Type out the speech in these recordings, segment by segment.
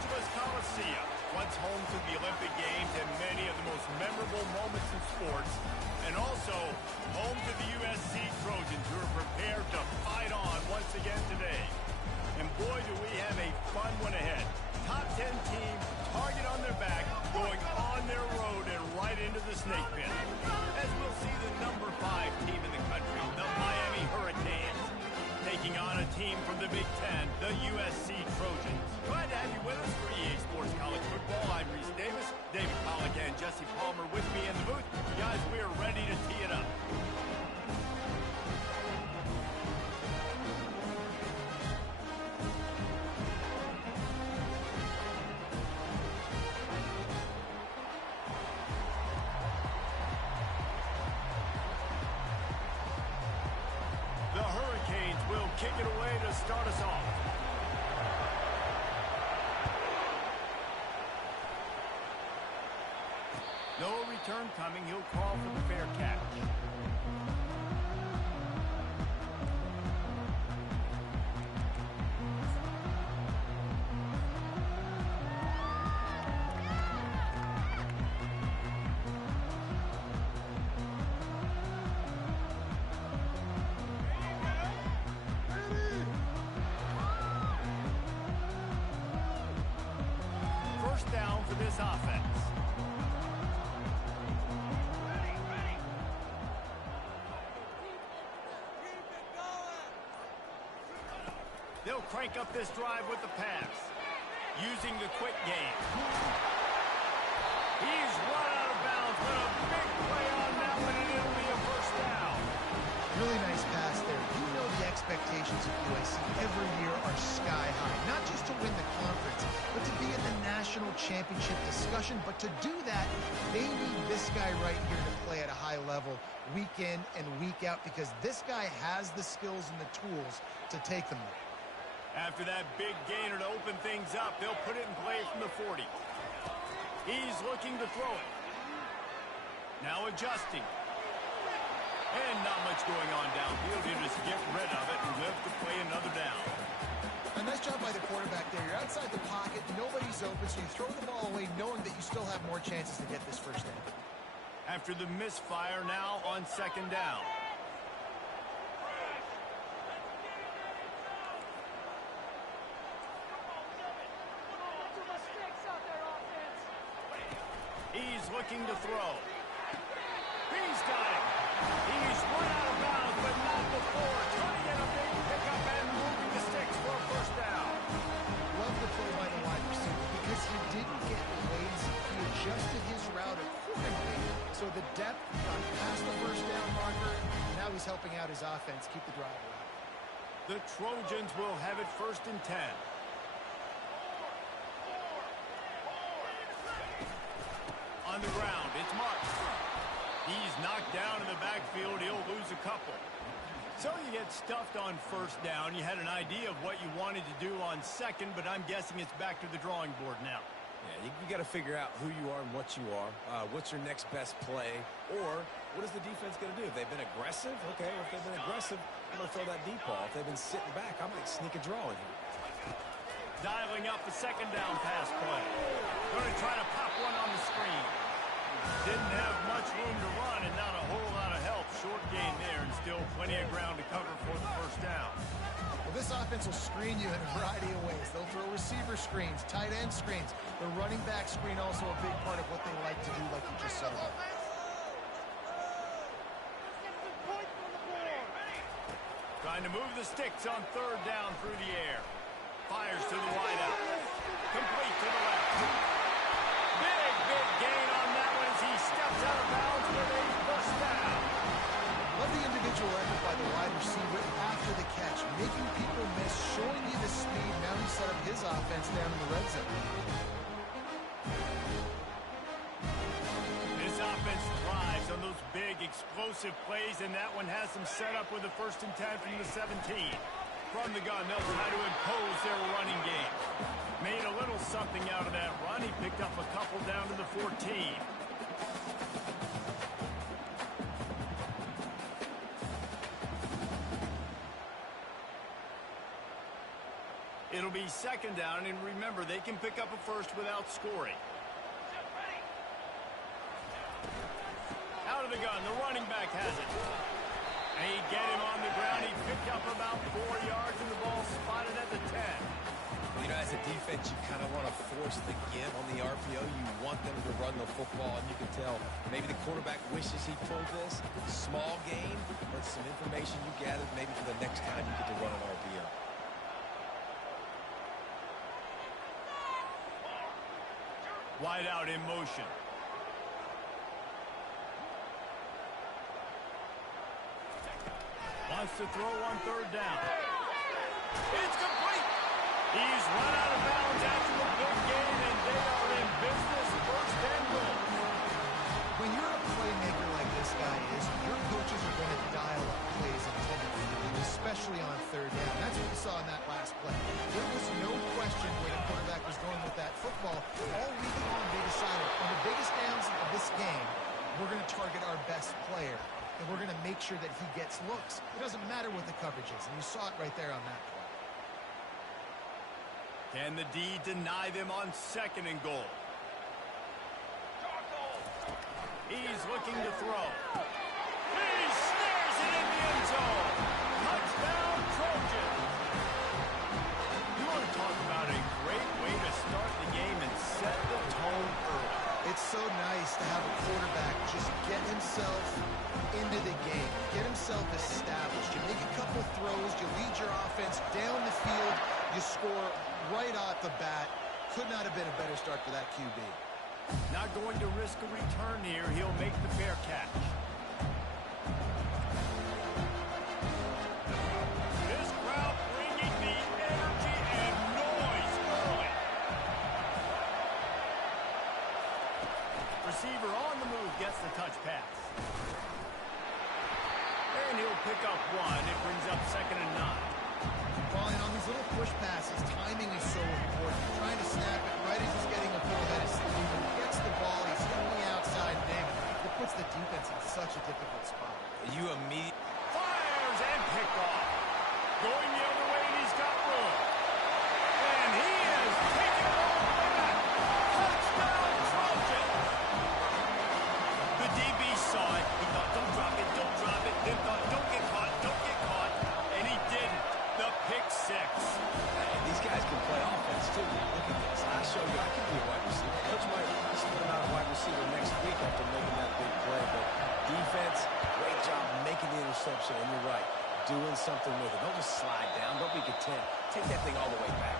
Angeles Coliseum, once home to the Olympic Games and many of the most memorable moments in sports, and also home to the USC Trojans, who are prepared to fight on once again today. And boy, do we have a fun one ahead. Top 10 team, target on their back, going on their road and right into the snake pit. As we'll see the number 5 team in the country, the Miami Hurricanes, taking on a team from the Big Ten, the USC Trojans. Glad to have you with us for EA Sports College Football. I'm Reese Davis, David Pollack and Jesse Palmer with me in the booth. Guys, we are ready to tee it up. The Hurricanes will kick it away to start us off. No return coming. He'll call for the fair catch. First down for this offense. They'll crank up this drive with the pass, using the quick game. He's run out of bounds, but a big play on that one, and it'll be a first down. Really nice pass there. You know the expectations of USC every year are sky high. Not just to win the conference, but to be in the national championship discussion. But to do that, they need this guy right here to play at a high level week in and week out, because this guy has the skills and the tools to take them there. After that big gainer to open things up, they'll put it in play from the 40. He's looking to throw it. Now adjusting. And not much going on downfield. You just get rid of it and live to play another down. A nice job by the quarterback there. You're outside the pocket, nobody's open, so you throw the ball away knowing that you still have more chances to get this first down. After the misfire, now on second down. He's looking to throw. He's got it. He's run out of bounds, but not before. Turning in a big pickup and moving the sticks for a first down. Love the play by the wide receiver because he didn't get lazy. He adjusted his route accordingly, so the depth got past the first down marker. Now he's helping out his offense keep the drive alive. The Trojans will have it first and 10. On the ground, it's Marks. He's knocked down in the backfield. He'll lose a couple. So you get stuffed on first down. You had an idea of what you wanted to do on second, but I'm guessing it's back to the drawing board now. Yeah, you got to figure out who you are and what you are. What's your next best play? Or what is the defense going to do? If they've been aggressive, okay. If they've been aggressive, I'm going to throw that deep ball. If they've been sitting back, I might sneak a draw in here. Dialing up the second down pass play. Going to try to pop one on the screen. Didn't have much room to run and not a whole lot of help. Short gain there and still plenty of ground to cover for the first down. Well, this offense will screen you in a variety of ways. They'll throw receiver screens, tight end screens. The running back screen also a big part of what they like to do, like you just saw. Trying to move the sticks on third down through the air. Fires to the wideout. Complete to the left. Big gain on that one as he steps out of bounds with a first down. Love the individual effort by the wide receiver after the catch, making people miss, showing you the speed. Now he set up his offense down in the red zone. This offense thrives on those big, explosive plays, and that one has them set up with a first and 10 from the 17. From the gun, they'll try to impose their running game. Made a little something out of that run. He picked up a couple down to the 14. It'll be second down, and remember, they can pick up a first without scoring. Out of the gun, the running back has it. And he get him on the ground. He picked up about 4 yards, and the ball spotted at the 10. You know, as a defense, you kind of want to force the give on the RPO. You want them to run the football, and you can tell maybe the quarterback wishes he pulled this. Small gain, but some information you gathered maybe for the next time you get to run an RPO. Wide out in motion. Wants to throw on third down. It's complete. He's run out of bounds after the big gain, and they are in business. First and goal. When you're a playmaker like this guy is, your coaches are going to dial up plays intended for you, especially on third down. That's what we saw in that last play. There was no question where the quarterback was going with that football. All week long, they decided on the biggest downs of this game, we're going to target our best player, and we're going to make sure that he gets looks. It doesn't matter what the coverage is, and you saw it right there on that play. Can the D deny them on second and goal? He's looking to throw. He snares it in the end zone. Touchdown, Trojans. You want to talk about a great way to start the game and set the tone early. It's so nice to have a quarterback just get himself into the game, get himself established. You make a couple throws, you lead your offense down the field, you score right off the bat. Could not have been a better start for that QB. Not going to risk a return here. He'll make the fair catch. This crowd bringing the energy and noise early. Receiver on the move gets the touch pass. And he'll pick up one. It brings up second and 9. Falling on these little push passes, timing is so important. Trying to snap it right as he's getting a full head of steam. When he gets the ball, he's hitting the outside big. It puts the defense in such a difficult spot. You immediately Fires and pick off. Going the other way, and he's got room. And he is taking it all the way back. Touchdown, Trojans. The DB saw it. He thought, don't drop it, don't drop it. Then thought, don't get caught, don't get caught. And he didn't. The pick six. These guys can play offense, too. Look at this. I show you I can be a wide receiver. Coach might split him out a wide receiver next week after making that big play. But defense, great job making the interception. And you're right, doing something with it. Don't just slide down. Don't be content. Take that thing all the way back.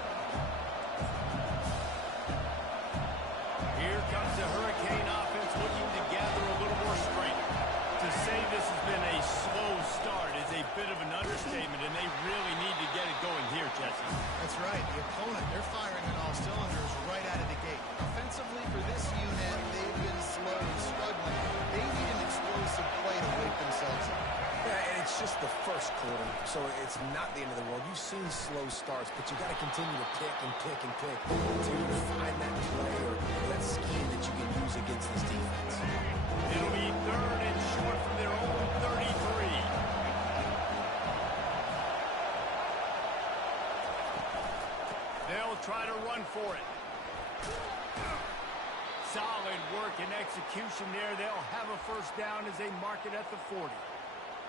Here comes the Hurricane offense looking to gather a little more strength. To say this has been a slow start is a bit of an understatement, and they really need to get it going here, Jesse. That's right. The opponent, they're firing on all cylinders right out of the gate. Offensively, for this unit, they've been slow and struggling. They need an explosive play to wake themselves up. Yeah, and it's just the first quarter, so it's not the end of the world. You've seen slow starts, but you got to continue to pick and pick and pick to find that play or that scheme that you can use against this defense. It'll be third and short from their own 33. They'll try to run for it. Solid work and execution there. They'll have a first down as they mark it at the 40.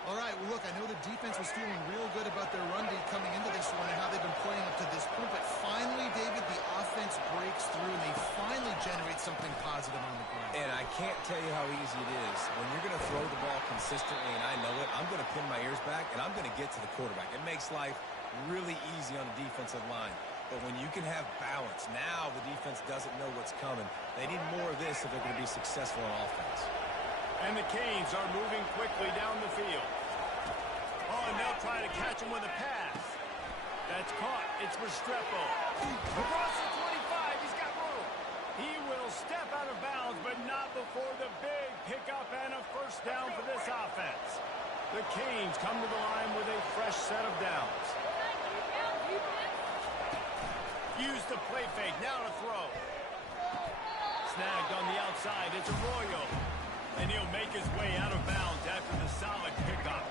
All right, well, look, I know the defense was feeling real good about their run D coming into this one and how they've been playing up to this point, but finally, David, the offense breaks through and they finally generate something positive on the ground. And I can't tell you how easy it is. When you're going to throw the ball consistently, and I know it, I'm going to pin my ears back, and I'm going to get to the quarterback. It makes life really easy on the defensive line. But when you can have balance, now the defense doesn't know what's coming. They need more of this if they're going to be successful on offense. And the Canes are moving quickly down the field. Oh, and they'll try to catch him with a pass. That's caught. It's Restrepo. Across the 25. He's got room. He will step out of bounds, but not before the big pickup and a first down for this offense. The Canes come to the line with a fresh set of downs. Use the play fake. Now to throw. Snagged on the outside. It's Arroyo. And he'll make his way out of bounds after the solid pickup.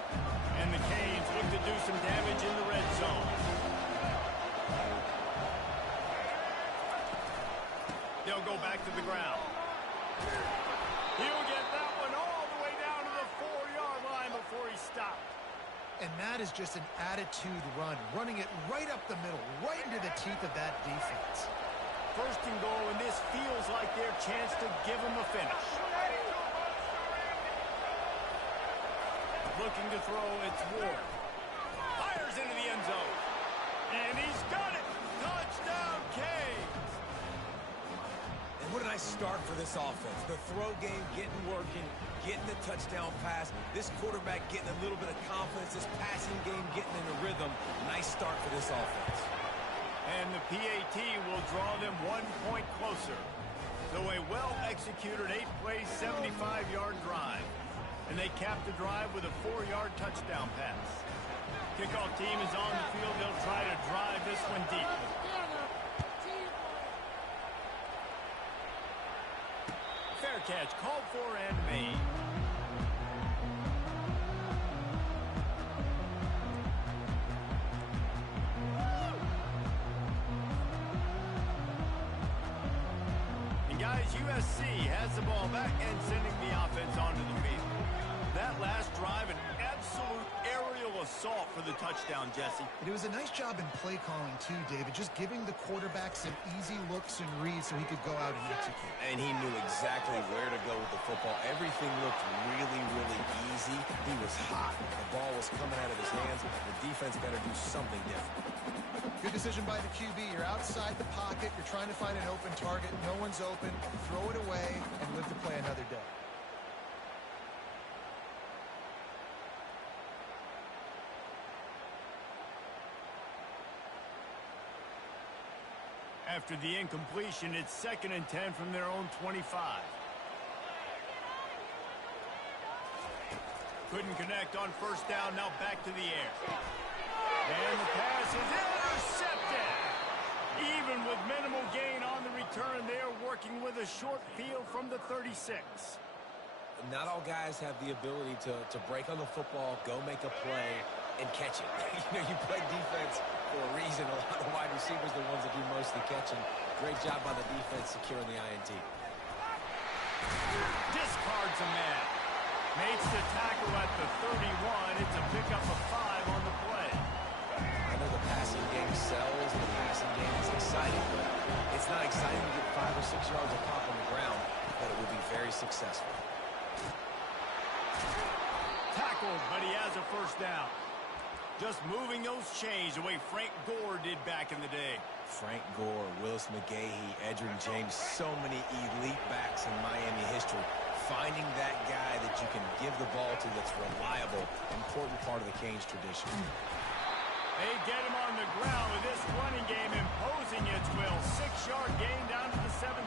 And the Canes look to do some damage in the red zone. They'll go back to the ground. He'll get that one all the way down to the 4-yard line before he stopped. And that is just an attitude run, running it right up the middle, right into the teeth of that defense. First and goal, and this feels like their chance to give them a finish. Looking to throw, it's Ward. Fires into the end zone. And he's got it. Touchdown, Canes. And what a nice start for this offense. The throw game getting working, getting the touchdown pass. This quarterback getting a little bit of confidence. This passing game getting in a rhythm. Nice start for this offense. And the PAT will draw them 1 point closer. So a well-executed 8-play, 75-yard drive. And they cap the drive with a 4-yard touchdown pass. Kickoff team is on the field. They'll try to drive this one deep. Fair catch, called for and made. And guys, USC has the ball back and sending the offense onto the field. That last drive, an absolute aerial assault for the touchdown, Jesse. And it was a nice job in play calling too, David, just giving the quarterback some easy looks and reads so he could go out and execute. And he knew exactly where to go with the football. Everything looked really, really easy. He was hot. The ball was coming out of his hands. The defense got to do something different. Good decision by the QB. You're outside the pocket. You're trying to find an open target. No one's open. Throw it away and live to play another day. After the incompletion, it's 2nd and 10 from their own 25. Couldn't connect on first down, now back to the air. And the pass is intercepted. Even with minimal gain on the return, they are working with a short field from the 36. Not all guys have the ability to break on the football, go make a play, and catch it. You play defense for a reason. A lot of the wide receivers are the ones that do most of the catching. Great job by the defense securing the INT. Discards a man. Makes the tackle at the 31. It's a pickup of 5 on the play. I know the passing game sells. The passing game is exciting, but it's not exciting to get 5 or 6 yards of pop on the ground, but it will be very successful. Tackled, but he has a first down. Just moving those chains the way Frank Gore did back in the day. Frank Gore, Willis McGahee, Edgerrin James, so many elite backs in Miami history. Finding that guy that you can give the ball to that's reliable, important part of the Canes tradition. They get him on the ground with this running game imposing its will. 6-yard gain down to the 17.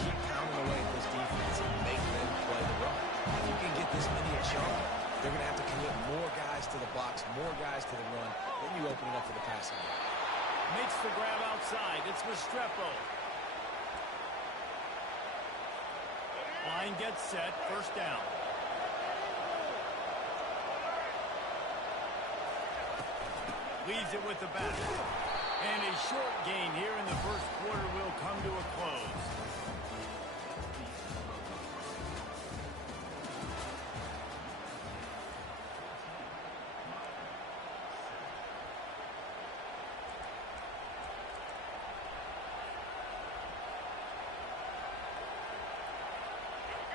Keep pounding away at this defense and make them play the run. If you can get this many a chunk, they're going to have to commit more guys to the box, more guys to the run. Then you open it up for the passing game. Makes the grab outside. It's Restrepo. Line gets set. First down. Leaves it with the back. And a short gain here in the first quarter will come to a close.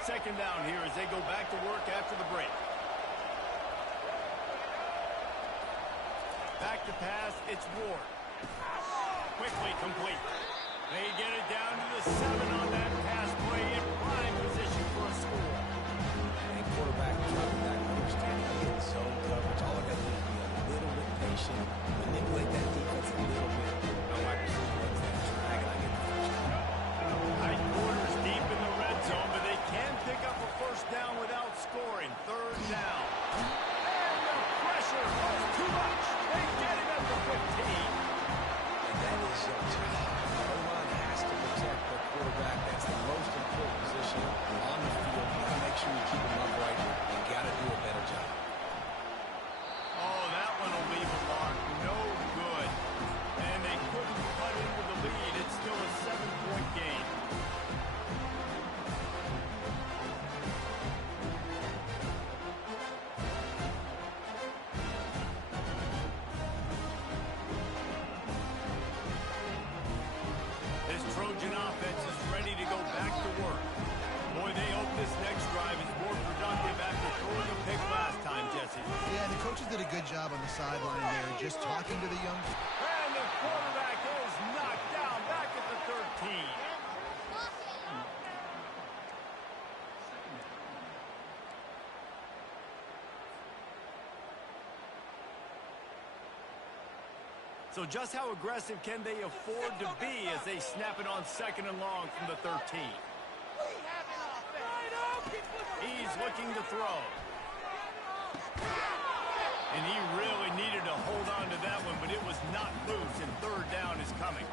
Second down here as they go back to work after the break. Back to pass, it's Ward. Quickly complete. They get it down to the 7 on that pass play in prime position for a score. And quarterback dropping back, understanding getting zone coverage. All I got to do is be a little bit patient, manipulate that defense a little bit. My wide receiver runs that drag, and I get the first down. Tight quarters deep in the red zone, but they can pick up a first down without scoring. Third down. And the pressure was too much. They get him at the 15. And that is your job. The O-line has to protect the quarterback. That's just talking to the young... And the quarterback is knocked down back at the 13. So just how aggressive can they afford to be as they snap it on 2nd and long from the 13? He's looking to throw. And he really needed to hold on to that one, but it was not loose, and 3rd down is coming.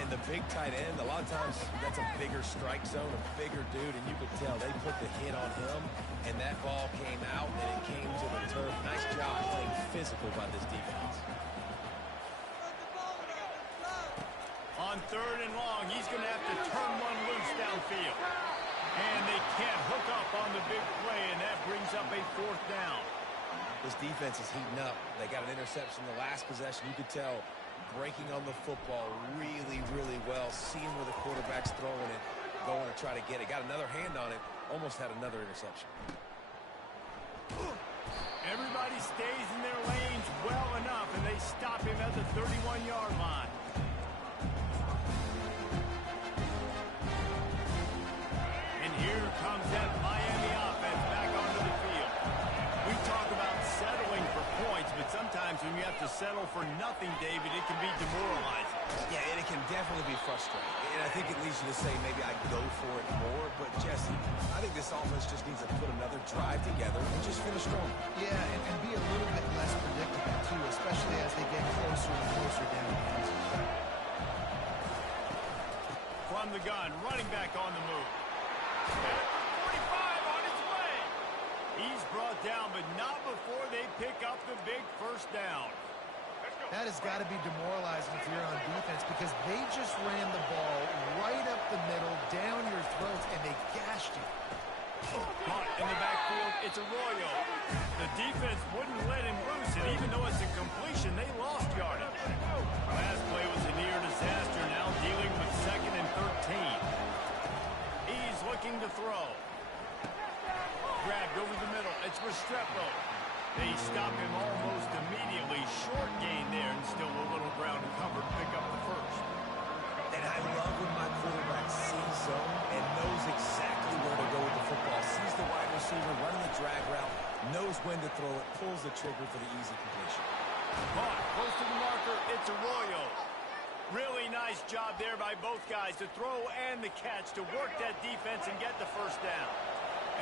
And the big tight end, a lot of times that's a bigger strike zone, a bigger dude, and you could tell they put the hit on him, and that ball came out, and it came to the turf. Nice job playing physical by this defense. On 3rd and long, he's going to have to turn one loose downfield. And they can't hook up on the big play, and that brings up a 4th down. This defense is heating up. They got an interception the last possession. You could tell breaking on the football really, really well, seeing where the quarterback's throwing it, going to try to get it. Got another hand on it, almost had another interception. Everybody stays in their lanes well enough, and they stop him at the 31-yard line. And here comes that Miami offense back onto the field. We talk about settling for points, but sometimes when you have to settle for nothing, David, it can be demoralizing. Yeah, and it can definitely be frustrating. And I think it leads you to say maybe I go for it more. But, Jesse, I think this offense just needs to put another drive together and just finish strong. Yeah, and be a little bit less predictable, too, especially as they get closer and closer down the end. From the gun, running back on the move. At 45 on his way. He's brought down, but not before they pick up the big 1st down. That has got to be demoralizing if you're on defense because they just ran the ball right up the middle, down your throats, and they gashed you. Caught in the backfield, it's Arroyo. The defense wouldn't let him loose, and even though it's a completion, they lost yardage. Last play was a near disaster, now dealing with 2nd and 13. He's looking to throw. Grabbed over the middle, it's Restrepo. They stop him almost immediately. Short gain there, and still a little ground to cover to pick up the 1st. And I love when my quarterback sees zone and knows exactly where to go with the football. Sees the wide receiver running the drag route, knows when to throw it, pulls the trigger for the easy completion. Caught close to the marker, it's Arroyo. Really nice job there by both guys to throw and the catch to work that defense and get the 1st down.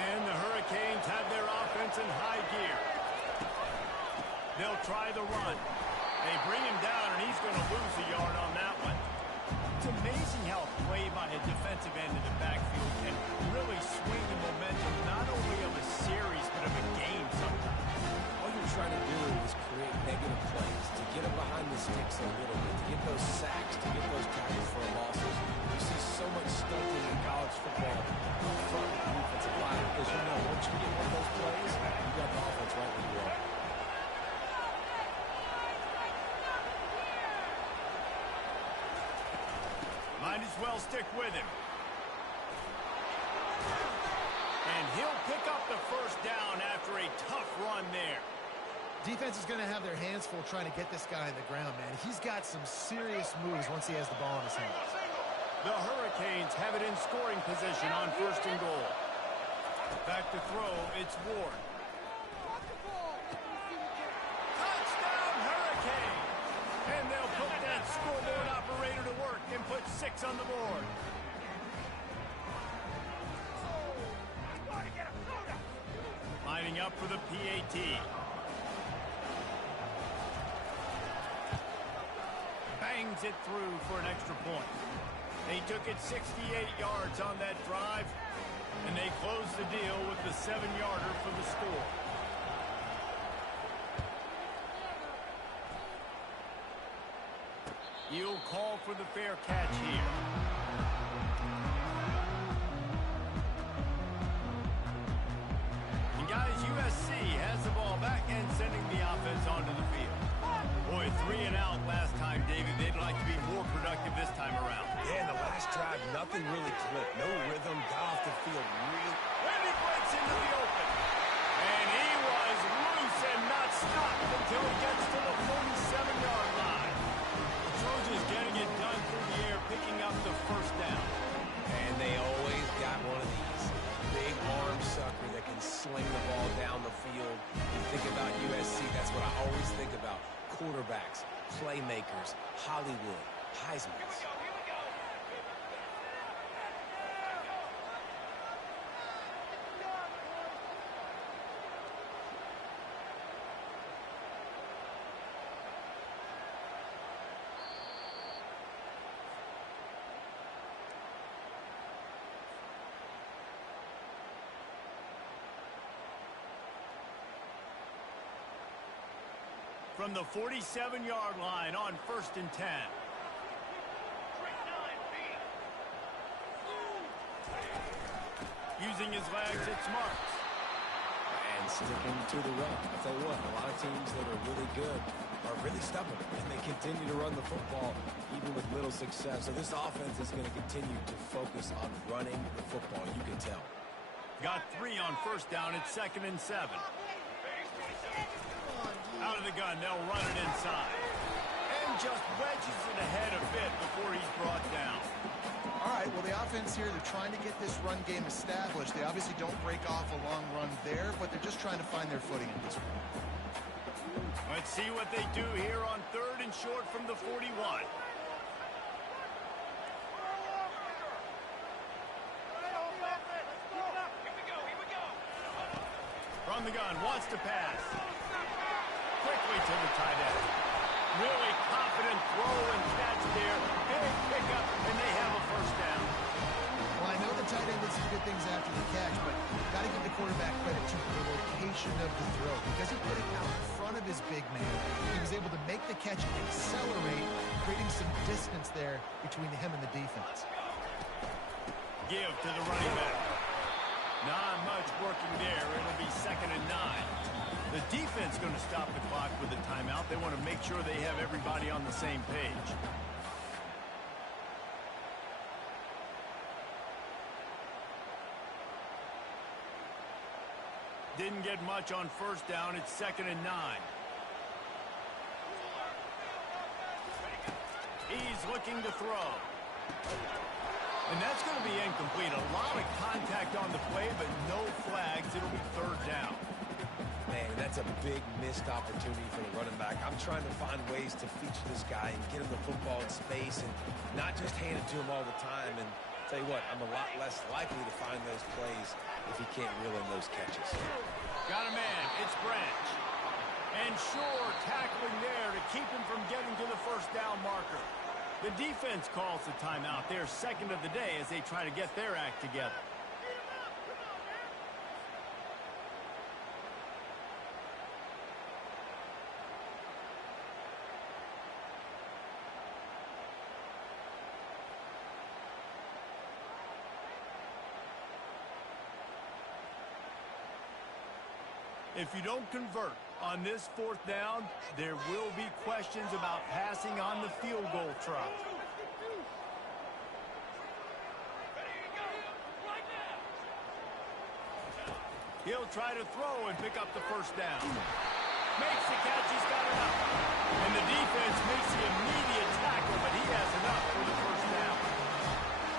And the Hurricanes have their offense in high gear. They'll try the run. They bring him down, and he's going to lose a yard on that one. It's amazing how a play by a defensive end in the backfield can really swing the momentum not only of a series but of a game sometimes. All you're trying to do is create negative plays, to get them behind the sticks a little bit, to get those sacks, to get those tackles for losses. You see so much stunting in college football up front with the defensive line because you know once you get one of those plays, you got the offense right where you are. Might as well stick with him. And he'll pick up the 1st down after a tough run there. Defense is going to have their hands full trying to get this guy on the ground, man. He's got some serious moves once he has the ball in his hands. The Hurricanes have it in scoring position on 1st and goal. Back to throw, it's Ward. Touchdown, Hurricane! And they'll put that scoreboard operator to work and put 6 on the board. Lining up for the PAT. Bangs it through for an extra point. They took it 68 yards on that drive, and they closed the deal with the 7-yarder for the score. He'll call for the fair catch here. And guys, USC has the ball back and sending the offense onto the field. Boy, 3 and out last time, David. They'd like to be more productive this time around. Yeah, in the last drive, nothing really clicked. No rhythm, got off the field really. And he breaks into the open. And he was loose and not stopped until he gets to the 47-yard line. The Trojans getting it done through the air, picking up the first down. And they always got one of these. Big arm sucker that can sling the ball down the field. You think about USC, that's what I always think about. Quarterbacks, playmakers, Hollywood, Heisman's. From the 47-yard line on 1st and 10. Using his legs, it's Marks. And sticking to the run. I'll tell you what, a lot of teams that are really good are really stubborn, and they continue to run the football even with little success. So this offense is going to continue to focus on running the football, you can tell. Got 3 on 1st down. It's 2nd and 7. Out of the gun, they'll run it inside. And just wedges it ahead a bit before he's brought down. All right, well, the offense here, they're trying to get this run game established. They obviously don't break off a long run there, but they're just trying to find their footing at this point. Let's see what they do here on 3rd and short from the 41. From the gun, wants to pass. Quickly to the tight end. Really confident throw and catch there. Big pickup, and they have a 1st down. Well, I know the tight end did some good things after the catch, but got to give the quarterback credit to the location of the throw. Because he put it out in front of his big man, he was able to make the catch and accelerate, creating some distance there between him and the defense. Give to the running back. Not much working there. It'll be 2nd and 9. The defense going to stop the clock with a timeout. They want to make sure they have everybody on the same page. Didn't get much on 1st down. It's 2nd and 9. He's looking to throw. And that's going to be incomplete. A lot of contact on the play, but no flags. It'll be 3rd down. Man, that's a big missed opportunity for the running back. I'm trying to find ways to feature this guy and get him the football in space and not just hand it to him all the time. And tell you what, I'm a lot less likely to find those plays if he can't reel in those catches. Got a man. It's Branch. And Shore tackling there to keep him from getting to the 1st down marker. The defense calls the timeout. They're 2nd of the day as they try to get their act together. If you don't convert on this 4th down, there will be questions about passing on the field goal try. He'll try to throw and pick up the 1st down. Makes the catch, he's got enough. And the defense makes the immediate tackle, but he has enough for the 1st down.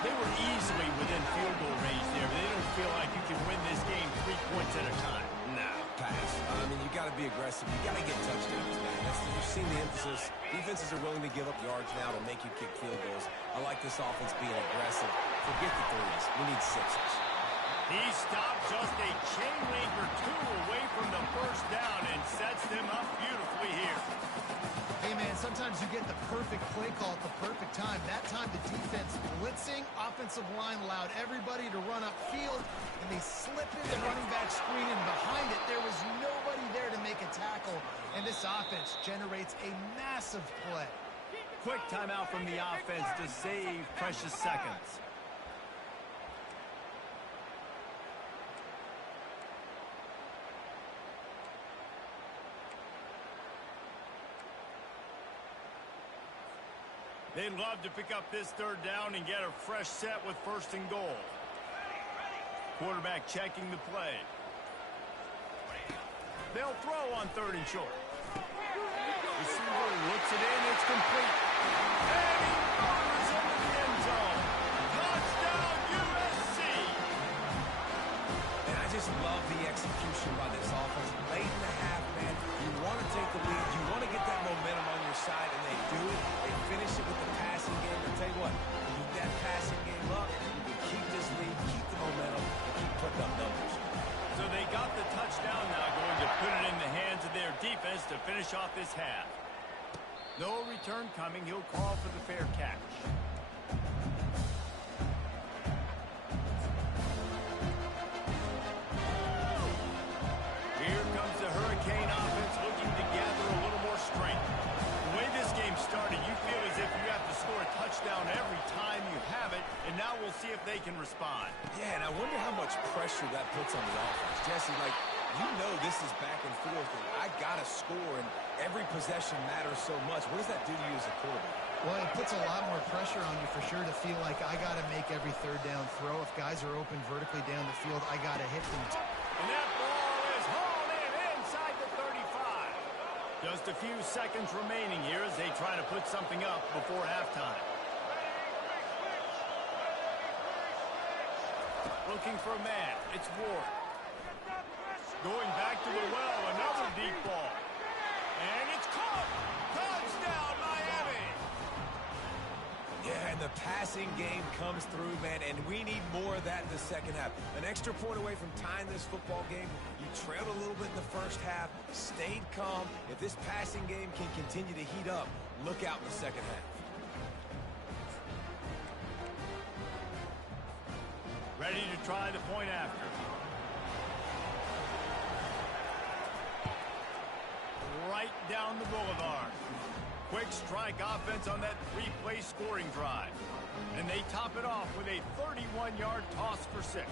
They were easily within field goal range there, but they don't feel like you can win this game 3 points at a time. Pass. I mean, you got to be aggressive. You got to get touchdowns, man. You've seen the emphasis. Defenses are willing to give up yards now to make you kick field goals. I like this offense being aggressive. Forget the 3s. We need 6s. He stopped just a chain link or 2 away from the 1st down and sets them up beautifully here. Hey, man, sometimes you get the perfect play call at the perfect time. That time the defense blitzing, offensive line allowed everybody to run upfield, and they slipped in the running back screen, and behind it there was nobody there to make a tackle, and this offense generates a massive play. Quick timeout from the offense to save precious seconds. They'd love to pick up this 3rd down and get a fresh set with 1st and goal. Quarterback checking the play. They'll throw on 3rd and short. Receiver looks it in. It's complete. And he murders into the end zone. Touchdown, USC. And I just love the execution by this offense. Late in the half, man, you want to take the lead. You want to get that momentum on your side, and they do it. They finish it with the passing game. I'll tell you what, keep that passing game up. You can keep this lead, keep the momentum, and keep putting up numbers. So they got the touchdown now, going to put it in the hands of their defense to finish off this half. No return coming. He'll call for the fair catch. Here comes the Hurricane offense looking to gather a little more strength. The way this game started, you feel as if you have to score a touchdown every time you have it, and now we'll see if they can respond. Yeah, and I wonder how much pressure that puts on the offense. Jesse, like, you know this is back and forth, and I got to score, and every possession matters so much. What does that do to you as a quarterback? Well, it puts a lot more pressure on you for sure to feel like I got to make every 3rd down throw. If guys are open vertically down the field, I got to hit them. And that ball is hauled in inside the 35. Just a few seconds remaining here as they try to put something up before halftime. Looking for a man. It's Ward. Going back to the well, another deep ball. And it's caught. Touchdown, Miami. Yeah, and the passing game comes through, man, and we need more of that in the second half. An extra point away from tying this football game. You trailed a little bit in the first half, stayed calm. If this passing game can continue to heat up, look out in the second half. Ready to try the point after. Right down the boulevard. Quick strike offense on that 3-play scoring drive. And they top it off with a 31-yard toss for 6.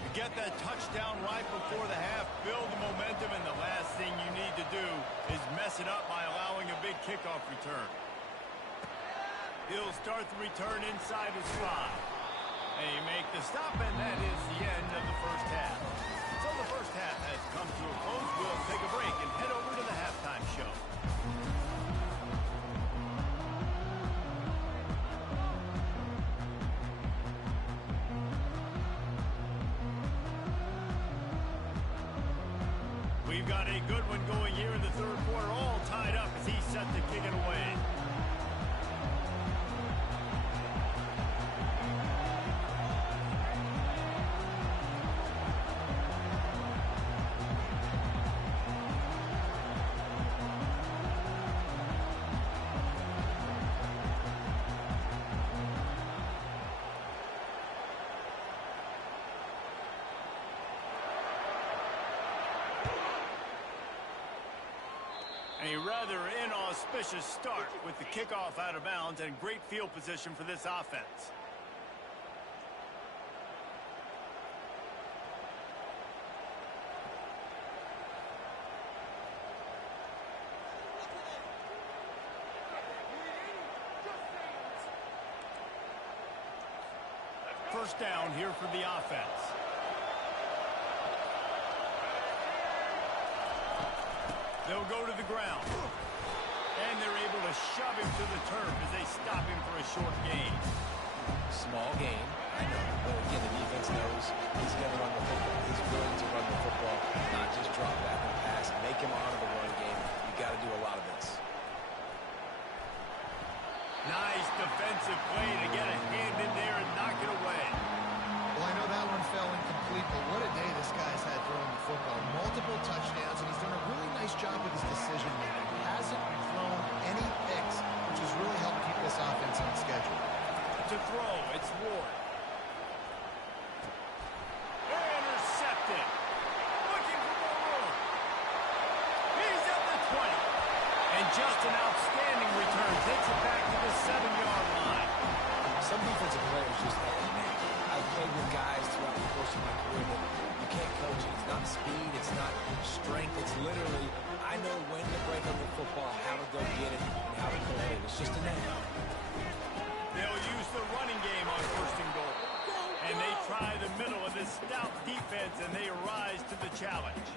You get that touchdown right before the half, build the momentum, and the last thing you need to do is mess it up by allowing a big kickoff return. He'll start the return inside his 5. They make the stop, and that is the end of the first half. So the first half has come to a close. We'll take a break and head over to the halftime show. We've got a good one going here in the 3rd quarter, all tied up as he's set to kick it away. A rather inauspicious start with the kickoff out of bounds and great field position for this offense. First down here for the offense. They'll go to the ground. And they're able to shove him to the turf as they stop him for a short gain. Small game, I know. But again, the defense knows he's going to run the football. He's willing to run the football, not just drop back and pass. Make him honor the run game. You got to do a lot of this. Nice defensive play to get a hand in there and knock it away. Well, I know that one fell incomplete, but what a day this guy's had throwing the football. Multiple touchdowns, and he's done a really nice job with his decision-making. He hasn't thrown any picks, which has really helped keep this offense on schedule. To throw, it's Ward. Intercepted. Looking for more room. He's at the 20. And just an outstanding return. Takes it back to the 7-yard line. Some defensive players just have a knack. I've played with guys throughout the course of my career that you can't coach it. It's not speed. It's not strength. It's literally, I know when to break up the football, how to go get it, and how to go get it. It's just a knack. They'll use the running game on 1st and goal. and they try the middle of this stout defense, and they rise to the challenge.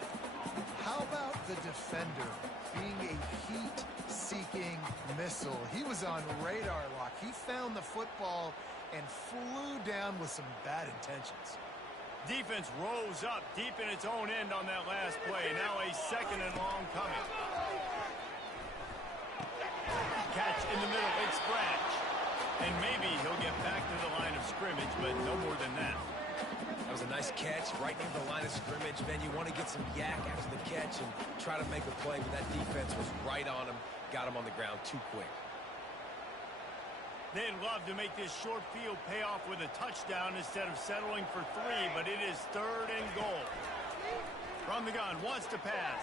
How about the defender being a heat-seeking missile? He was on radar lock. He found the football and flew down with some bad intentions. Defense rose up deep in its own end on that last play. Now a second and long coming. Catch in the middle, big scratch. And maybe he'll get back to the line of scrimmage, but no more than that. That was a nice catch right near the line of scrimmage. Man, you want to get some yak after the catch and try to make a play, but that defense was right on him, got him on the ground too quick. They'd love to make this short field pay off with a touchdown instead of settling for 3, but it is 3rd and goal. From the gun, wants to pass.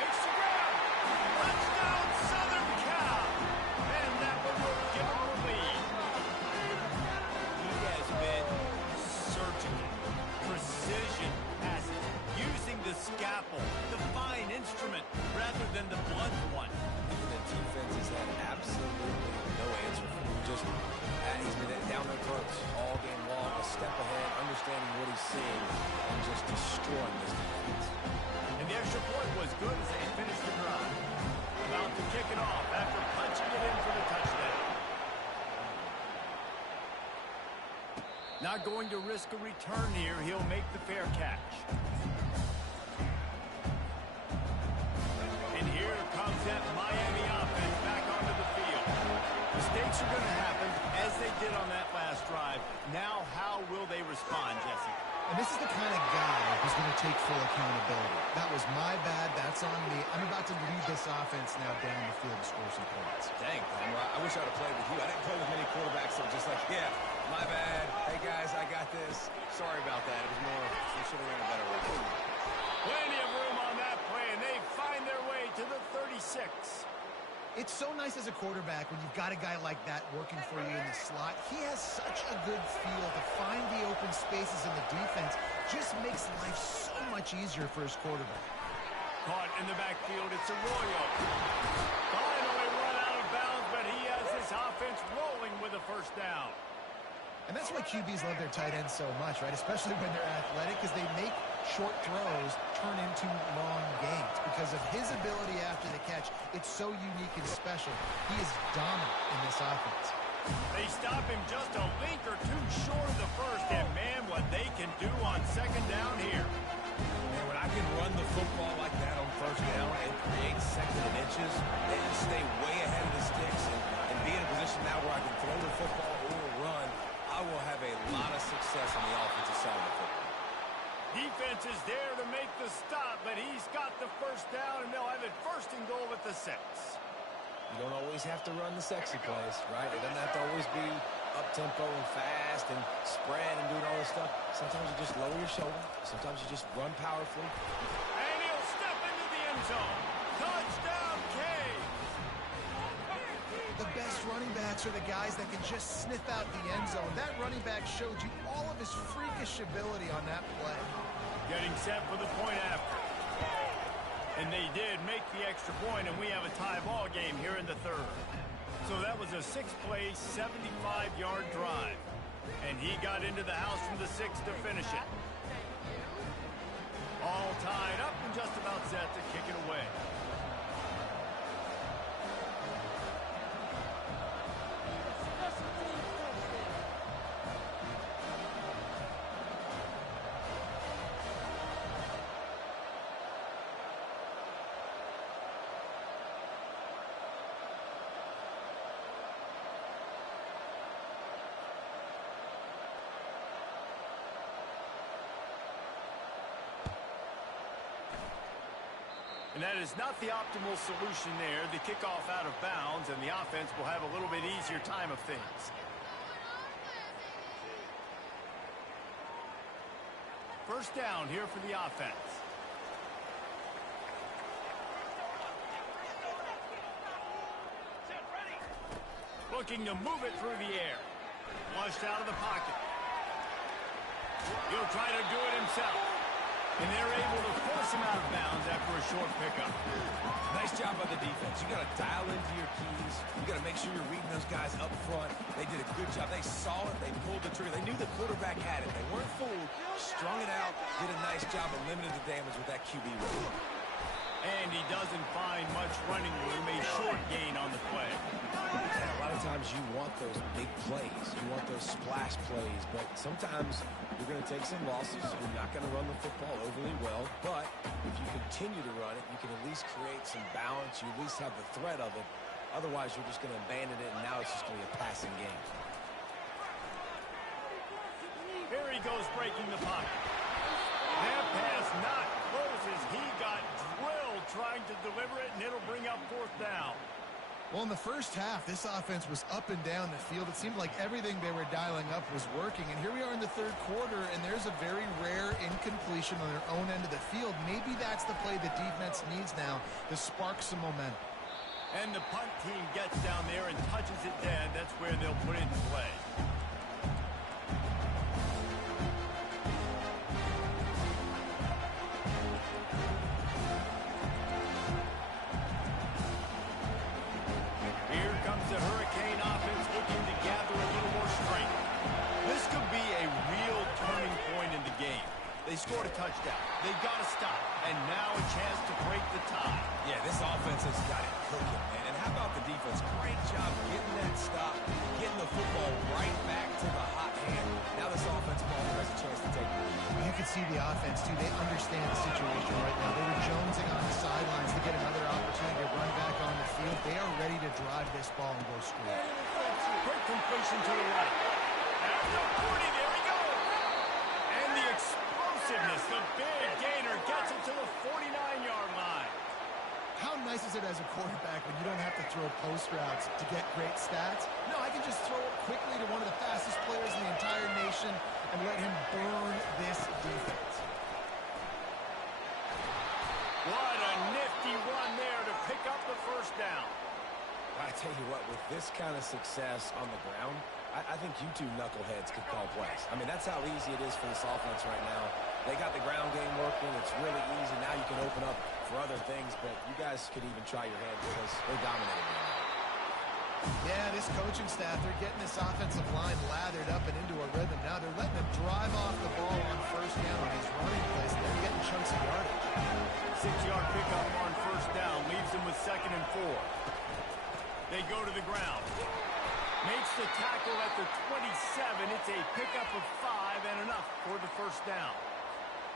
Makes the grab. Touchdown, Southern Cal. And that one will give them the lead. He has been surgical, precision passing, using the scalpel, the fine instrument, rather than the blunt one. The defense has had absolutely no answer for him. He's been down their throats all game long, a step ahead, understanding what he's seeing, and just destroying this defense. And the extra point was good as they finished the drive. About to kick it off after punching it in for the touchdown. Not going to risk a return here. He'll make the fair catch. And here comes that Miami offense back onto the field. Mistakes are going to happen, as they did on that last drive. Now, how will they respond, Jesse? And this is the kind of guy who's going to take full accountability. That was my bad. That's on me. I'm about to lead this offense now down the field to score some points. Dang, Palmer, I wish I would have played with you. I didn't play with many quarterbacks that were just like, yeah, my bad. Hey, guys, I got this. Sorry about that. It was more, we should have ran a better way. Plenty of room on that play, and they find their way to the 36. It's so nice as a quarterback when you've got a guy like that working for you in the slot. He has such a good feel to find the open spaces in the defense. Just makes life so much easier for his quarterback. Caught in the backfield, it's Arroyo. Finally run out of bounds, but he has this offense rolling with a first down. And that's why QBs love their tight ends so much, right? Especially when they're athletic, because they make short throws turn into long gains. Because of his ability after the catch, it's so unique and special. He is dominant in this offense. They stop him just a link or two short of the first, and man, what they can do on second down here. Man, when I can run the football like that on first down and create second and inches and stay way ahead of the sticks and be in a position now where I can throw the football or run, I will have a lot of success on the offensive side of the football. Defense is there to make the stop, but he's got the first down, and they'll have it 1st and goal at the 6. You don't always have to run the sexy plays, right? It doesn't have to always be up-tempo and fast and spread and doing all this stuff. Sometimes you just lower your shoulder. Sometimes you just run powerfully. And he'll step into the end zone. Touchdown, Cave. The best running backs are the guys that can just sniff out the end zone. That running back showed you all of his freakish ability on that play. Getting set for the point after. And they did make the extra point, and we have a tie ball game here in the 3rd. So that was a 6-play, 75-yard drive. And he got into the house from the 6 to finish it. All tied up and just about set to kick it away. And that is not the optimal solution there. The kickoff out of bounds, and the offense will have a little bit easier time of things. First down here for the offense. Looking to move it through the air. Flushed out of the pocket. He'll try to do it himself. And they're able to force him out of bounds after a short pickup. Nice job by the defense. You got to dial into your keys. You got to make sure you're reading those guys up front. They did a good job. They saw it. They pulled the trigger. They knew the quarterback had it. They weren't fooled. Strung it out. Did a nice job of limiting the damage with that QB run. And he doesn't find much running room. A short gain on the play. And a lot of times you want those big plays. You want those splash plays. But sometimes you're going to take some losses. You're not going to run the football overly well. But if you continue to run it, you can at least create some balance. You at least have the threat of it. Otherwise, you're just going to abandon it, and now it's just going to be a passing game. Here he goes breaking the pocket. That pass not closes. He got drilled trying to deliver it, and it'll bring up fourth down. Well, in the first half, this offense was up and down the field. It seemed like everything they were dialing up was working. And here we are in the third quarter, and there's a very rare incompletion on their own end of the field. Maybe that's the play the defense needs now to spark some momentum. And the punt team gets down there and touches it dead. That's where they'll put it in play. The Hurricane offense looking to gather a little more strength. This could be a real turning point in the game. They scored a touchdown. They got to stop. And now a chance to break the tie. Yeah, this offense has got it cooking, man. And how about the defense? Great job getting that stop, getting the football right back to the hot hand. Now this offensive ball has a chance to take it. You can see the offense, too. They understand the situation right now. They were jonesing on the sidelines to get another opportunity to run back on the field. They are ready to drive this ball and go score. Quick completion to the right. At the 40, there we go. And the explosiveness, the big gainer gets it to the 49-yard line. How nice is it as a quarterback when you don't have to throw post routes to get great stats? No, I can just throw it quickly to one of the fastest players in the entire nation and let him burn this defense. What a nifty run there to pick up the first down. I tell you what, with this kind of success on the ground, I think you two knuckleheads could call plays. I mean, that's how easy it is for this offense right now. They got the ground game working. It's really easy. Now you can open up for other things, but you guys could even try your hand because they're dominating right now. Yeah, this coaching staff, they're getting this offensive line lathered up and into a rhythm. Now they're letting them drive off the ball on first down on these running plays, and they're getting chunks of yardage. 6-yard pickup on first down leaves them with 2nd and 4. They go to the ground. Makes the tackle at the 27. It's a pickup of 5 and enough for the first down.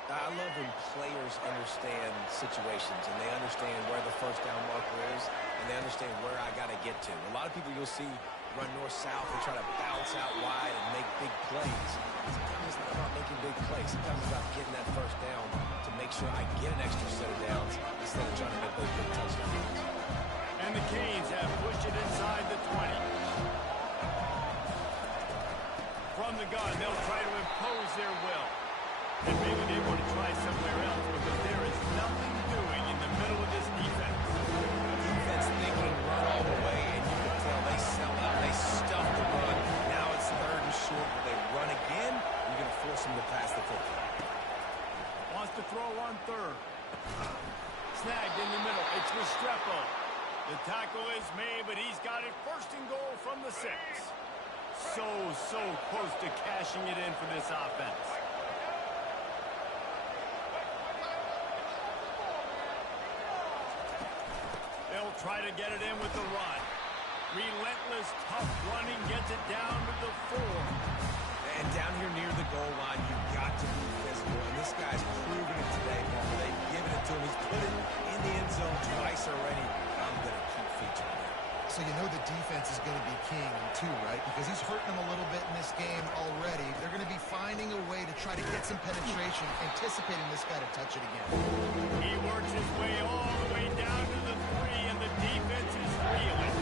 I love when players understand situations and they understand where the first down marker is and they understand where I got to get to. A lot of people you'll see run north-south and try to bounce out wide and make big plays. Sometimes it's not about making big plays. Sometimes it's about getting that first down to make sure I get an extra set of downs instead of trying to make those big touchdowns. And the Canes have pushed it inside the 20. From the gun, they'll try to impose their will. And maybe they want to try somewhere else because there is nothing doing in the middle of this defense. Defense thinking run all the way, and you can tell they sell out. They stuff the run. Now it's 3rd and short. Will they run again? You're going to force them to pass the football. Wants to throw on 3rd. Snagged in the middle. It's Restrepo. The tackle is made, but he's got it 1st and goal from the 6. So close to cashing it in for this offense. They'll try to get it in with the run. Relentless, tough running gets it down to the 4. And down here near the goal line, you've got to be physical. And this guy's proven it today, Palmer. They've given it to him. He's put it in the end zone twice already. I'm going to keep featuring that. So you know the defense is going to be king, too, right? Because he's hurting them a little bit in this game already. They're going to be finding a way to try to get some penetration, anticipating this guy to touch it again. He works his way all the way down to the 3, and the defense is reeling.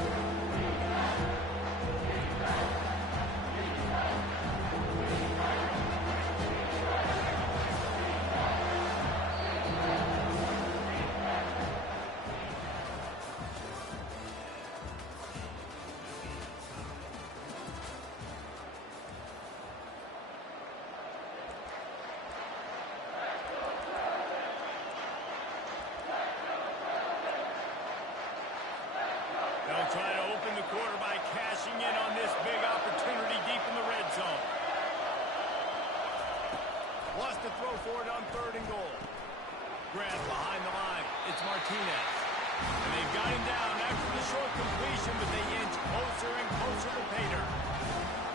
to throw for it on 3rd and goal. Grab behind the line. It's Martinez. And they've got him down after the short completion, but they inch closer and closer to pay dirt.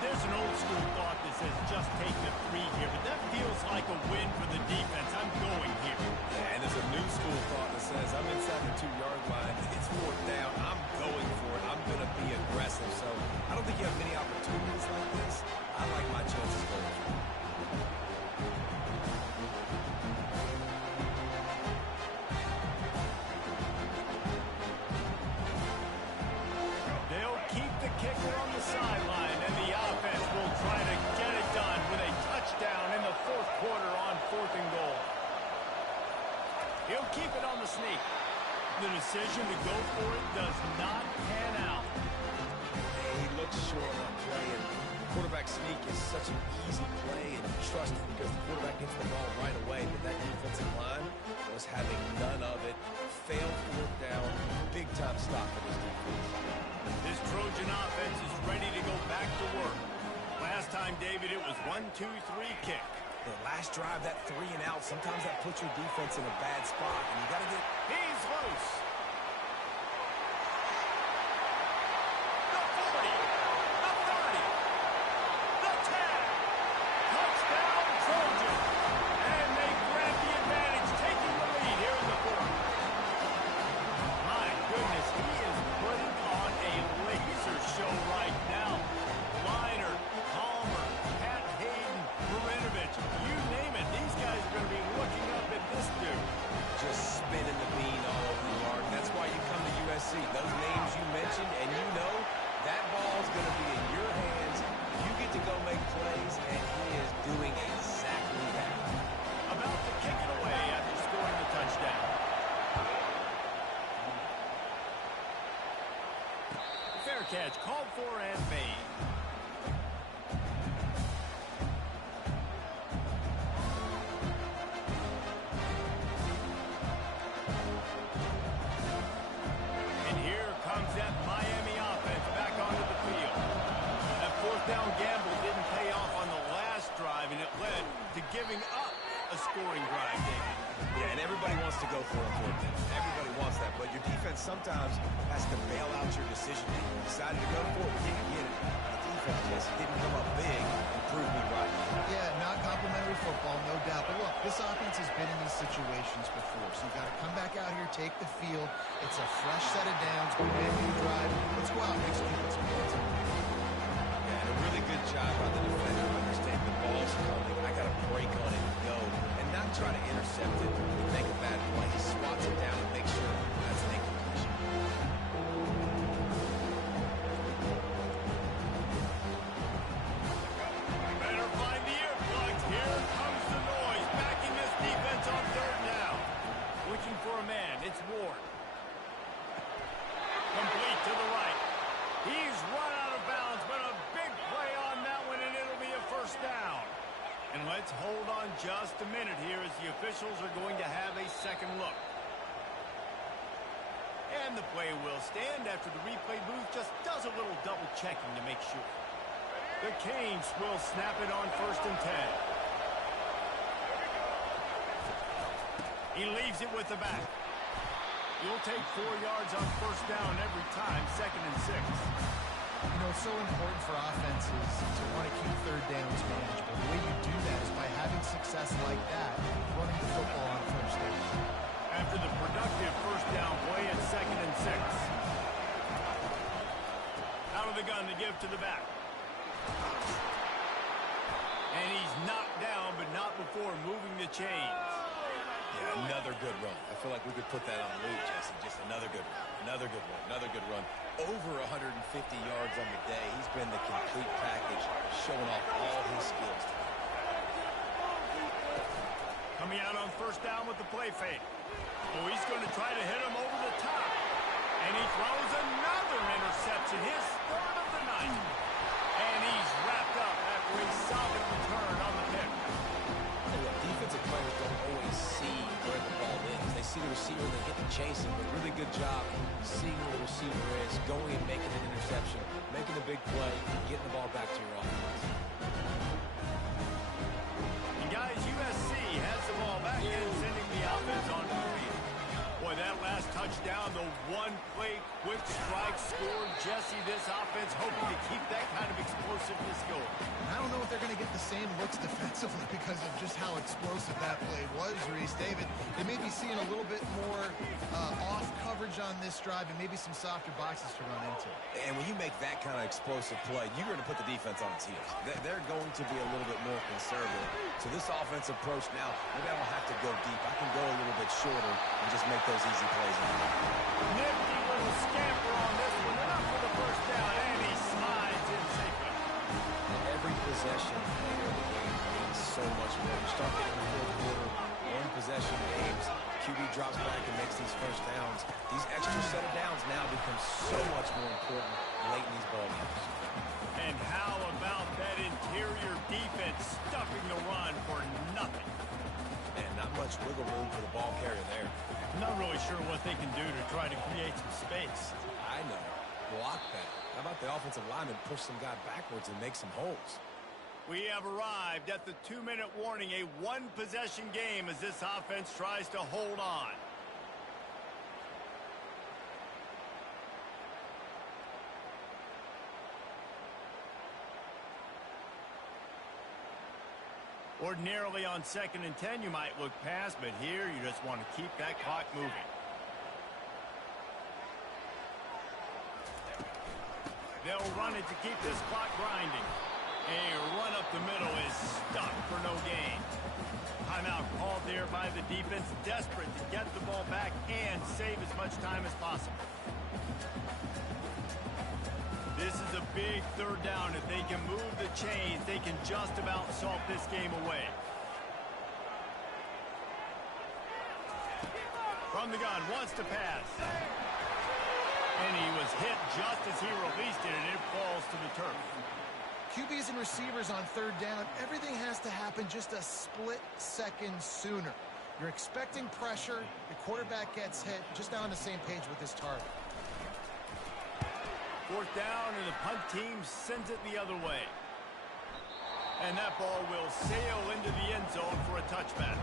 There's an old school thought that says just take the 3 here, but that feels like a win for the defense. I'm going here. Yeah, and there's a new school thought that says I'm inside the 2-yard line. It's 4th down. I'm going for it. I'm going to be aggressive. So I don't think you have many opportunities like this. I like my chances going for it. They'll keep the kicker on the sideline, and the offense will try to get it done with a touchdown in the 4th quarter on 4th and goal. He'll keep it on the sneak. The decision to go for it does not pan out. He looks short on play, and the quarterback sneak is such an easy play, and you trust it because the quarterback gets the ball right away, but that defensive line was having none of it. Failed 4th down. Big-time stop for this defense. This Trojan offense is ready to go back to work. Last time, David, it was 1-2-3 kick. The last drive, that 3 and out, sometimes that puts your defense in a bad spot, and you got to get... He's loose. The 40, the 30, the 10. Touchdown, Trojan. And they grab the advantage, taking the lead here in the 4th. My goodness, he is putting on a laser show right now. Liner, Palmer, Pat Hayden, Marinovich, you name it. These guys are going to be looking up at this dude. Just spinning the bean all over the yard. That's why you come to USC. Those names you mentioned, and you know that ball's going to be in your hands. You get to go make plays, and he is doing exactly that. About to kick it away after scoring the touchdown. Fair catch, called for and made. And here comes that Miami offense back onto the field. That 4th down gamble didn't pay off on the last drive, and it led to giving up a scoring drive, David. Yeah, and everybody wants to go for it. Everybody wants that, but your defense sometimes has to bail out your decision making. You decided to go for it, you didn't get it. The defense just didn't come up big and prove me right. Yeah, not complimentary football, no doubt. But look, this offense has been in these situations before, so you've got to come back out here, take the field. It's a fresh set of downs, brand new drive. Let's go out and execute this offense. Yeah, and a really good job by the defender to understand the ball's coming. I got to break on it and go, and not try to intercept it and make a bad play. He swats it down and makes sure that's an incompletion. Better find the earplugs. Here comes the noise. Backing this defense on 3rd down. Looking for a man. It's Ward. Complete to the right. He's run out of bounds, but a big play on that one, and it'll be a 1st down. And let's hold on just a minute here as the officials are going to have a second look. And the play will stand after the replay booth just does a little double checking to make sure. The Canes will snap it on 1st and 10. He leaves it with the back. He'll take 4 yards on 1st down every time, 2nd and 6. You know, it's so important for offenses to want to keep 3rd downs manageable. The way you do that is by having success like that, running the football on 1st down. After the productive 1st down play at 2nd and 6. Out of the gun to give to the back. And he's knocked down, but not before moving the chains. Yeah, another good run. I feel like we could put that on loop, Jesse. Just another good run. Another good run. Another good run. Over 150 yards on the day. He's been the complete package, showing off all his skills today. Coming out on 1st down with the play fake. Oh, he's going to try to hit him over the top. And he throws another interception, his 3rd of the night. And he's wrapped up after a solid return on the pick. Defensive players don't always see where the ball is. They see the receiver and they get to chase him, but really good job seeing where the receiver is, going and making an interception, making a big play, getting the ball back to your offense. And guys, USC and sending the offense onto the field. Boy, that last touchdown, the one-play quick strike score. Jesse, this offense hoping to keep that kind of explosiveness going. I don't know if they're going to get the same looks defensively because of just how explosive that play was, Reese. David, they may be seeing a little bit more off coverage on this drive and maybe some softer boxes to run into. And when you make that kind of explosive play, you're going to put the defense on its heels. They're going to be a little bit more conservative. So this offense approach now, maybe I don't have to go deep. I can go a little bit shorter and just make those easy plays. Nifty little scamper on this one. They're not for the first down, and he slides in safely. Every possession later in the game means so much more. You start getting the fourth quarter, one possession games, QB drops back and makes these first downs. These extra set of downs now become so much more important late in these ball games. And how about that interior defense stuffing the run for nothing? And not much wiggle room for the ball carrier there. I'm not really sure what they can do to try to create some space. I know. Block that. How about the offensive lineman push some guy backwards and make some holes? We have arrived at the 2-minute warning, a one-possession game as this offense tries to hold on. Ordinarily on 2nd and 10, you might look past, but here you just want to keep that clock moving. They'll run it to keep this clock grinding. A run up the middle is stuck for no gain. Timeout called there by the defense, desperate to get the ball back and save as much time as possible. This is a big third down. If they can move the chains, they can just about salt this game away. From the gun, wants to pass. And he was hit just as he released it, and it falls to the turf. QBs and receivers on third down, everything has to happen just a split second sooner. You're expecting pressure, your quarterback gets hit, just not on the same page with his target. Fourth down, and the punt team sends it the other way. And that ball will sail into the end zone for a touchback.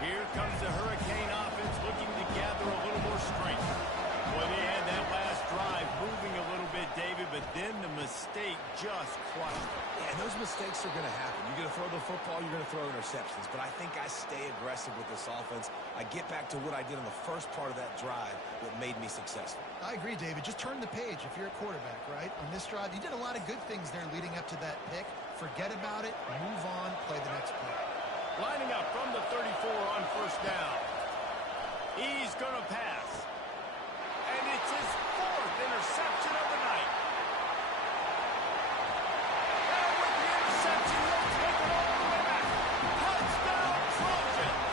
Here comes the Hurricane offense looking to gather a little more strength. Boy, they had that last drive moving a little bit, David, but then the mistake just crushed it. Yeah, and those mistakes are going to happen. You're going to throw the football, you're going to throw interceptions. But I think I stay aggressive with this offense. I get back to what I did on the first part of that drive that made me successful. I agree, David. Just turn the page if you're a quarterback, right? On this drive, you did a lot of good things there leading up to that pick. Forget about it, move on, play the next play. Lining up from the 34 on first down. He's going to pass. And it's his 4th interception of the night. And with the interception, he'll take it all the way back. Touchdown, Trojans!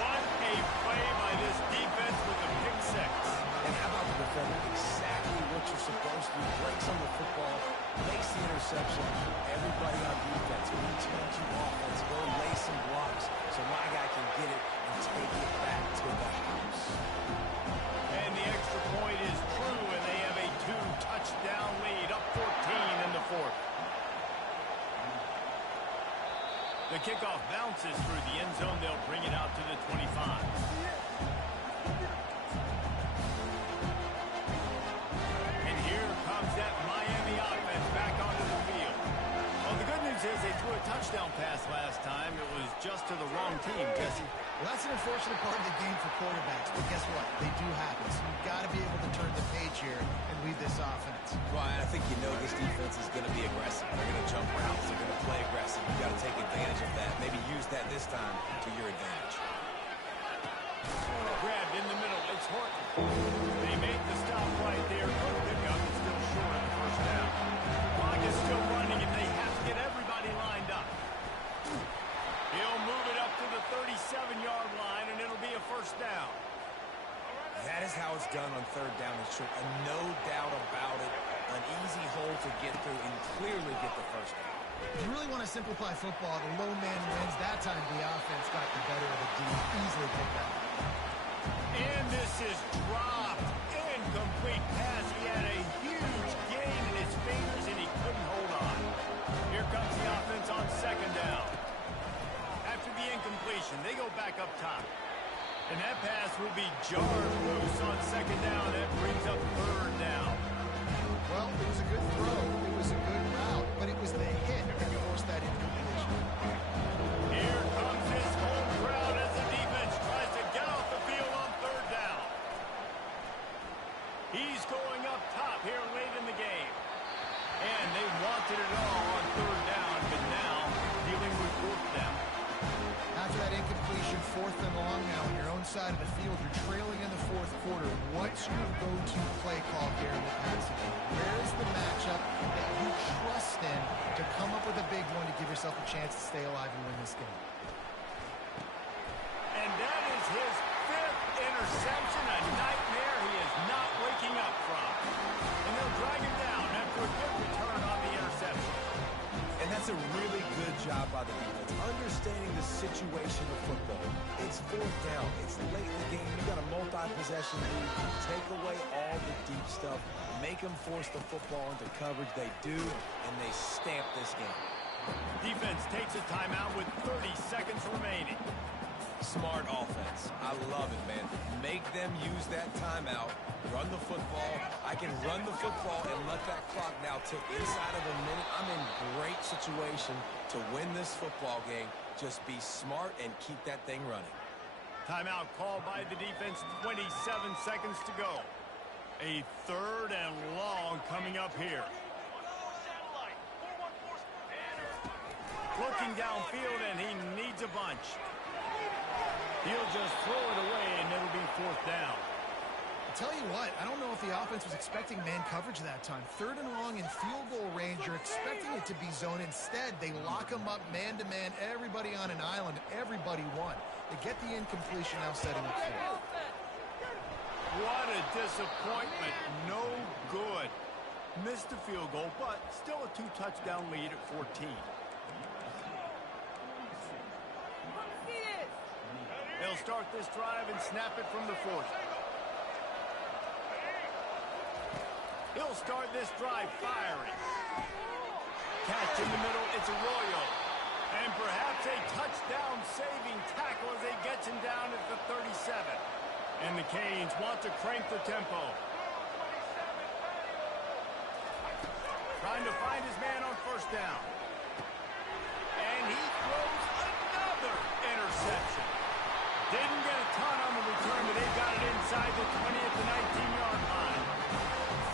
What a play by this defense with the pick 6. And how about the defender? Exactly what you're supposed to do. Breaks on the football, makes the interception. Everybody on defense, return to offense, go lay some blocks so my guy can get it and take it back to the house. And the extra point is true, and they have a 2-touchdown lead, up 14 in the 4th. The kickoff bounces through the end zone. They'll bring it out to the 25. And here comes that Miami offense back onto the field. Well, the good news is they threw a touchdown pass last time. It was just to the wrong team, Jesse. Well, that's an unfortunate part of the game for quarterbacks, but guess what? They do happen. So you've got to be able to turn the page here and lead this offense. Well, I think you know this defense is going to be aggressive. They're going to jump routes. They're going to play aggressive. You've got to take advantage of that. Maybe use that this time to your advantage. Grabbed in the middle. It's Horton. They make the stop right there. Good pickup. It's still short of the first down. Clock is still running, and they have to get everybody lined up. He'll move it up to the 37-yard line, and it'll be a first down. That is how it's done on third down and short. And no doubt about it, an easy hole to get through and clearly get the first down. If you really want to simplify football, the low man wins. That time the offense got the better of the D. Easily picked up. And this is dropped. And incomplete pass. He had a huge gain in his fingers, and he couldn't hold on. Here comes the offense on second down. After the incompletion, they go back up top. And that pass will be jarred loose on second down. That brings up third down. Well, it was a good throw. It was a good route, but it was the hit that forced that incompletion. Here comes his home crowd as the defense tries to get off the field on third down. He's going up top here late in the game. And they wanted it all on third down, but now dealing with fourth down. After that incompletion, fourth and long now on your own side of the field, you're trailing in the fourth quarter. What's your go-to play call here in the passing game? Where is the matchup that you trust in to come up with a big one to give yourself a chance to stay alive and win this game? And that is his fifth interception, a nightmare he is not waking up from. And they'll drag him down after a good return on the interception. And that's a really good job by the defense, understanding the situation of football. It's fourth down. It's late in the game. You got a multi-possession lead. Take away all the deep stuff. Make them force the football into coverage. They do, and they stamp this game. Defense takes a timeout with 30 seconds remaining. Smart offense. I love it, man. Make them use that timeout. Run the football. I can run the football and let that clock now tick inside of a minute. I'm in great situation to win this football game. Just be smart and keep that thing running. Timeout called by the defense, 27 seconds to go. A third and long coming up here. Looking downfield, and he needs a bunch. He'll just throw it away, and it'll be fourth down. Tell you what, I don't know if the offense was expecting man coverage that time. Third and long in field goal range, you're expecting it to be zone. Instead, they lock them up man-to-man, everybody on an island, everybody won. They get the incompletion now setting up fourth. What a disappointment. No good. Missed the field goal, but still a two-touchdown lead at 14. They'll start this drive and snap it from the 40. He'll start this drive firing. Catch in the middle, it's Arroyo. And perhaps a touchdown-saving tackle as they get him down at the 37. And the Canes want to crank the tempo. Trying to find his man on first down. And he throws another interception. Didn't get a ton on the return, but they've got it inside the 20 at the 19-yard line.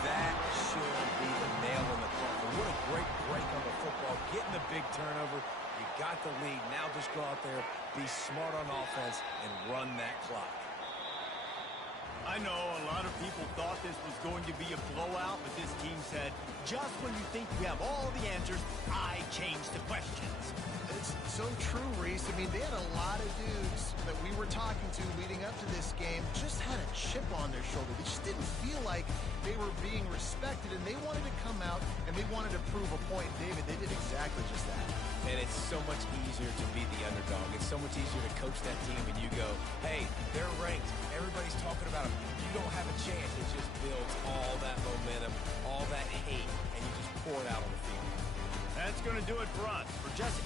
That should be the nail in the coffin. What a great break on the football. Getting the big turnover. You got the lead. Now just go out there, be smart on offense, and run that clock. I know a lot of people thought this was going to be a blowout, but this team said, just when you think you have all the answers, I change the questions. It's so true, Reese. I mean, they had a lot of dudes that we were talking to leading up to this game just had a chip on their shoulder. They just didn't feel like they were being respected, and they wanted to come out, and they wanted to prove a point. David, they did exactly just that. And it's so much easier to be the underdog. It's so much easier to coach that team when you go, hey, they're ranked. Everybody's talking about them. You don't have a chance. It just builds all that momentum, all that hate, and you just pour it out on the field. That's going to do it for us. For Jesse